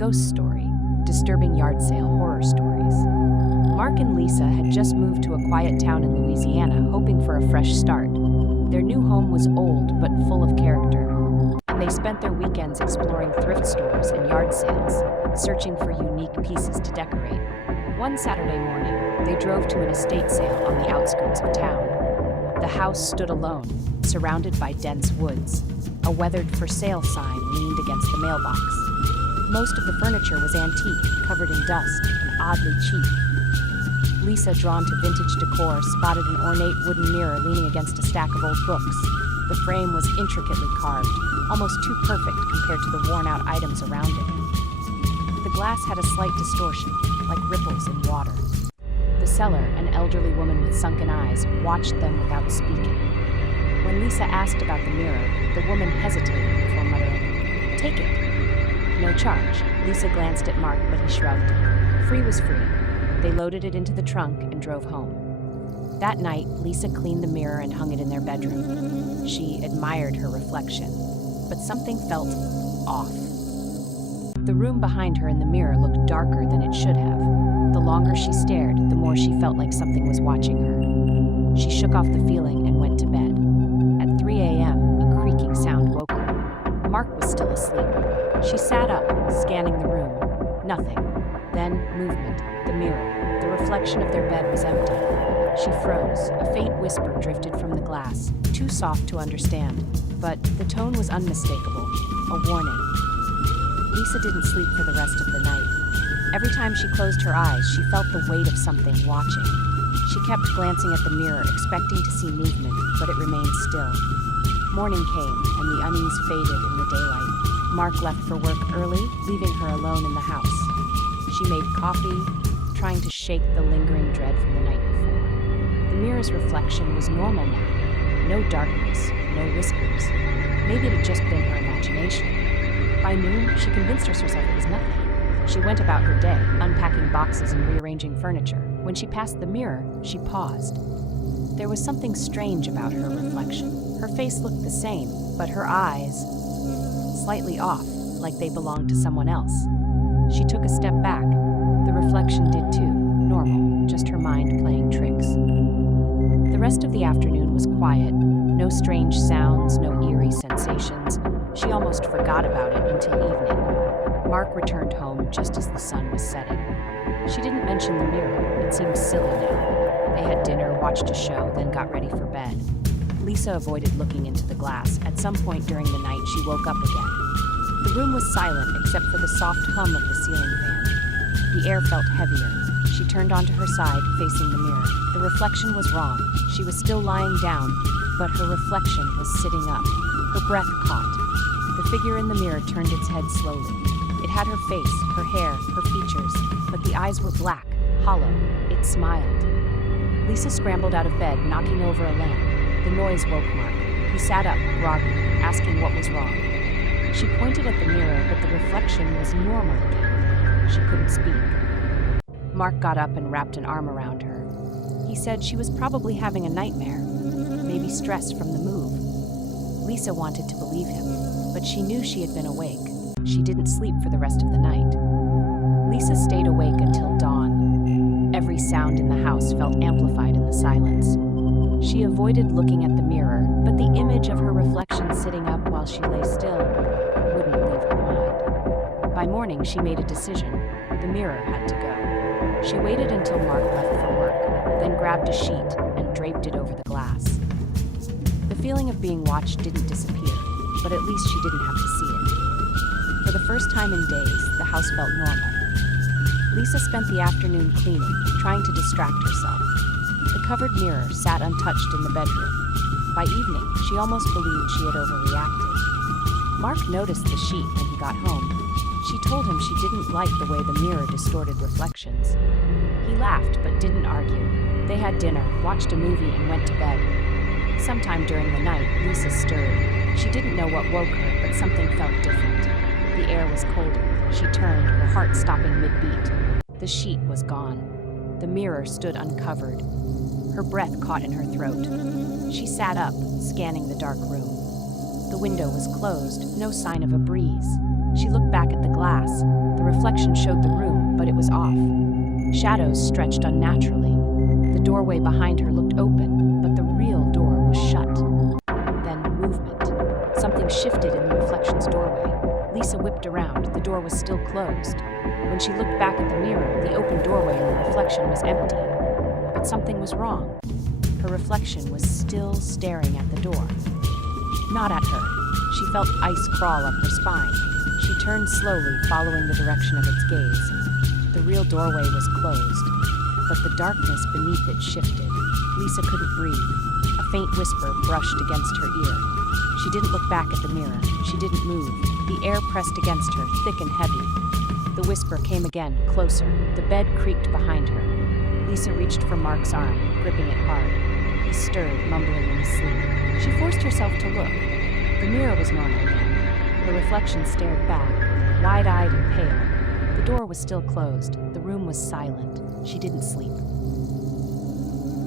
Ghost Story, Disturbing Yard Sale Horror Stories. Mark and Lisa had just moved to a quiet town in Louisiana, hoping for a fresh start. Their new home was old but full of character, and they spent their weekends exploring thrift stores and yard sales, searching for unique pieces to decorate. One Saturday morning, they drove to an estate sale on the outskirts of town. The house stood alone, surrounded by dense woods. A weathered for sale sign leaned against the mailbox. Most of the furniture was antique, covered in dust, and oddly cheap. Lisa, drawn to vintage decor, spotted an ornate wooden mirror leaning against a stack of old books. The frame was intricately carved, almost too perfect compared to the worn-out items around it. The glass had a slight distortion, like ripples in water. The seller, an elderly woman with sunken eyes, watched them without speaking. When Lisa asked about the mirror, the woman hesitated before muttering, "Take it." No charge. Lisa glanced at Mark, but he shrugged. Free was free. They loaded it into the trunk and drove home. That night, Lisa cleaned the mirror and hung it in their bedroom. She admired her reflection, but something felt off. The room behind her in the mirror looked darker than it should have. The longer she stared, the more she felt like something was watching her. She shook off the feeling and went to bed. At 3 a.m., a creaking sound woke her. Mark was still asleep. She sat up, scanning the room. Nothing. Then, movement. The mirror. The reflection of their bed was empty. She froze. A faint whisper drifted from the glass, too soft to understand. But the tone was unmistakable. A warning. Lisa didn't sleep for the rest of the night. Every time she closed her eyes, she felt the weight of something watching. She kept glancing at the mirror, expecting to see movement, but it remained still. Morning came, and the unease faded in the daylight. Mark left for work early, leaving her alone in the house. She made coffee, trying to shake the lingering dread from the night before. The mirror's reflection was normal now. No darkness, no whispers. Maybe it had just been her imagination. By noon, she convinced herself it was nothing. She went about her day, unpacking boxes and rearranging furniture. When she passed the mirror, she paused. There was something strange about her reflection. Her face looked the same, but her eyes, slightly off, like they belonged to someone else. She took a step back. The reflection did too. Normal, just her mind playing tricks. The rest of the afternoon was quiet. No strange sounds, no eerie sensations. She almost forgot about it until evening. Mark returned home just as the sun was setting. She didn't mention the mirror. It seemed silly now. They had dinner, watched a show, then got ready for bed. Lisa avoided looking into the glass. At some point during the night, she woke up again. The room was silent except for the soft hum of the ceiling fan. The air felt heavier. She turned onto her side, facing the mirror. The reflection was wrong. She was still lying down, but her reflection was sitting up. Her breath caught. The figure in the mirror turned its head slowly. It had her face, her hair, her features, but the eyes were black, hollow. It smiled. Lisa scrambled out of bed, knocking over a lamp. The noise woke Mark. He sat up, groggy, asking what was wrong. She pointed at the mirror, but the reflection was normal again. She couldn't speak. Mark got up and wrapped an arm around her. He said she was probably having a nightmare, maybe stress from the move. Lisa wanted to believe him, but she knew she had been awake. She didn't sleep for the rest of the night. Lisa stayed awake until dawn. Every sound in the house felt amplified in the silence. She avoided looking at the mirror, but the image of her reflection sitting up while she lay still wouldn't leave her mind. By morning, she made a decision. The mirror had to go. She waited until Mark left for work, then grabbed a sheet and draped it over the glass. The feeling of being watched didn't disappear, but at least she didn't have to see it. For the first time in days, the house felt normal. Lisa spent the afternoon cleaning, trying to distract herself. The covered mirror sat untouched in the bedroom. By evening, she almost believed she had overreacted. Mark noticed the sheet when he got home. She told him she didn't like the way the mirror distorted reflections. He laughed but didn't argue. They had dinner, watched a movie, and went to bed. Sometime during the night, Lisa stirred. She didn't know what woke her, but something felt different. The air was colder. She turned, her heart stopping mid-beat. The sheet was gone. The mirror stood uncovered. Her breath caught in her throat. She sat up, scanning the dark room. The window was closed, no sign of a breeze. She looked back at the glass. The reflection showed the room, but it was off. Shadows stretched unnaturally. The doorway behind her looked open, but the real door was shut. Then movement. Something shifted in the reflection's doorway. Lisa whipped around. The door was still closed. When she looked back at the mirror, the open doorway in the reflection was empty. But something was wrong. Her reflection was still staring at the door. Not at her. She felt ice crawl up her spine. She turned slowly, following the direction of its gaze. The real doorway was closed, but the darkness beneath it shifted. Lisa couldn't breathe. A faint whisper brushed against her ear. She didn't look back at the mirror. She didn't move. The air pressed against her, thick and heavy. The whisper came again, closer. The bed creaked behind her. Lisa reached for Mark's arm, gripping it hard. He stirred, mumbling in his sleep. She forced herself to look. The mirror was normal again. Her reflection stared back, wide-eyed and pale. The door was still closed. The room was silent. She didn't sleep.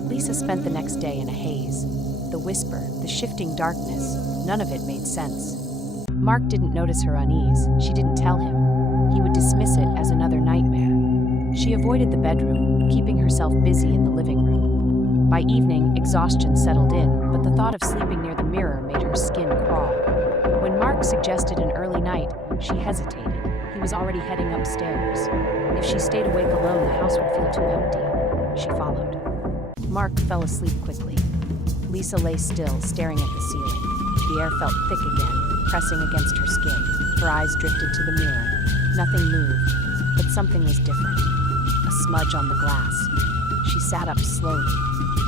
Lisa spent the next day in a haze. The whisper, the shifting darkness, none of it made sense. Mark didn't notice her unease. She didn't tell him. He would dismiss it as another nightmare. She avoided the bedroom, keeping herself busy in the living room. By evening, exhaustion settled in, but the thought of sleeping near the mirror made her skin crawl. When Mark suggested an early night, she hesitated. He was already heading upstairs. If she stayed awake alone, the house would feel too empty. She followed. Mark fell asleep quickly. Lisa lay still, staring at the ceiling. The air felt thick again, pressing against her skin. Her eyes drifted to the mirror. Nothing moved, but something was different. A smudge on the glass. She sat up slowly.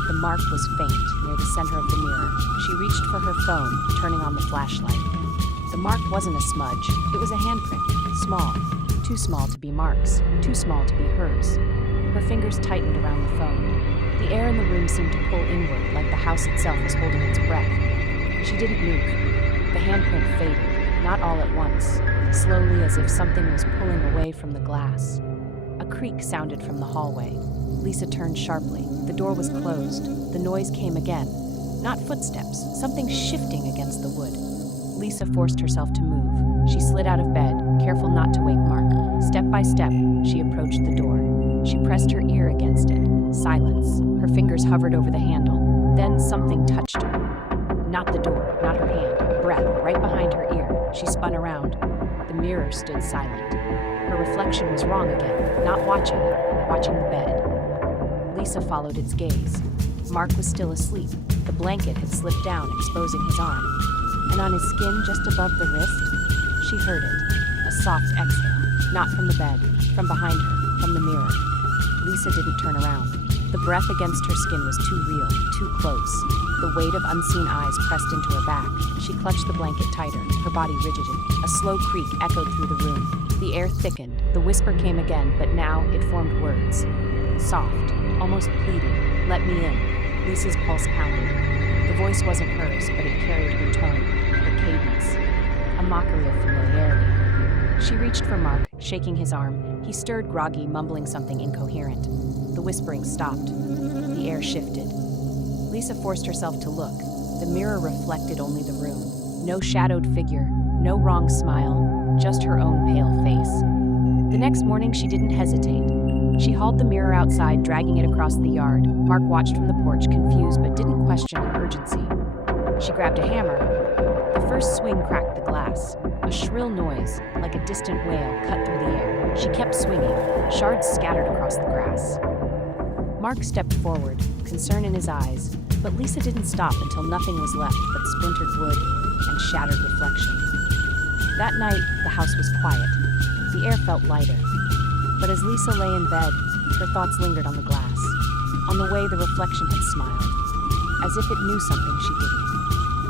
The mark was faint, near the center of the mirror. She reached for her phone, turning on the flashlight. The mark wasn't a smudge. It was a handprint. Small. Too small to be Mark's. Too small to be hers. Her fingers tightened around the phone. The air in the room seemed to pull inward, like the house itself was holding its breath. She didn't move. The handprint faded, not all at once, slowly as if something was pulling away from the glass. A creak sounded from the hallway. Lisa turned sharply. The door was closed. The noise came again. Not footsteps, something shifting against the wood. Lisa forced herself to move. She slid out of bed, careful not to wake Mark. Step by step, she approached the door. She pressed her ear against it. Silence. Her fingers hovered over the handle. Then something touched her. Not the door, not her hand. A breath right behind her ear. She spun around. The mirror stood silent. Her reflection was wrong again, not watching the bed. Lisa followed its gaze. Mark was still asleep. The blanket had slipped down, exposing his arm. And on his skin, just above the wrist, she heard it. A soft exhale. Not from the bed, from behind her, from the mirror. Lisa didn't turn around. The breath against her skin was too real, too close. The weight of unseen eyes pressed into her back. She clutched the blanket tighter, her body rigid. A slow creak echoed through the room. The air thickened. The whisper came again, but now it formed words. Soft, almost pleading. Let me in. Lisa's pulse pounded. The voice wasn't hers, but it carried her tone, her cadence. A mockery of familiarity. She reached for Mark, shaking his arm. He stirred groggy, mumbling something incoherent. The whispering stopped. The air shifted. Lisa forced herself to look. The mirror reflected only the room. No shadowed figure, no wrong smile, just her own pale face. The next morning, she didn't hesitate. She hauled the mirror outside, dragging it across the yard. Mark watched from the porch, confused, but didn't question her urgency. She grabbed a hammer. The first swing cracked the glass. A shrill noise, like a distant wail, cut through the air. She kept swinging. Shards scattered across the grass. Mark stepped forward, concern in his eyes, but Lisa didn't stop until nothing was left but splintered wood and shattered reflection. That night, the house was quiet. The air felt lighter. But as Lisa lay in bed, her thoughts lingered on the glass. On the way the reflection had smiled, as if it knew something she didn't.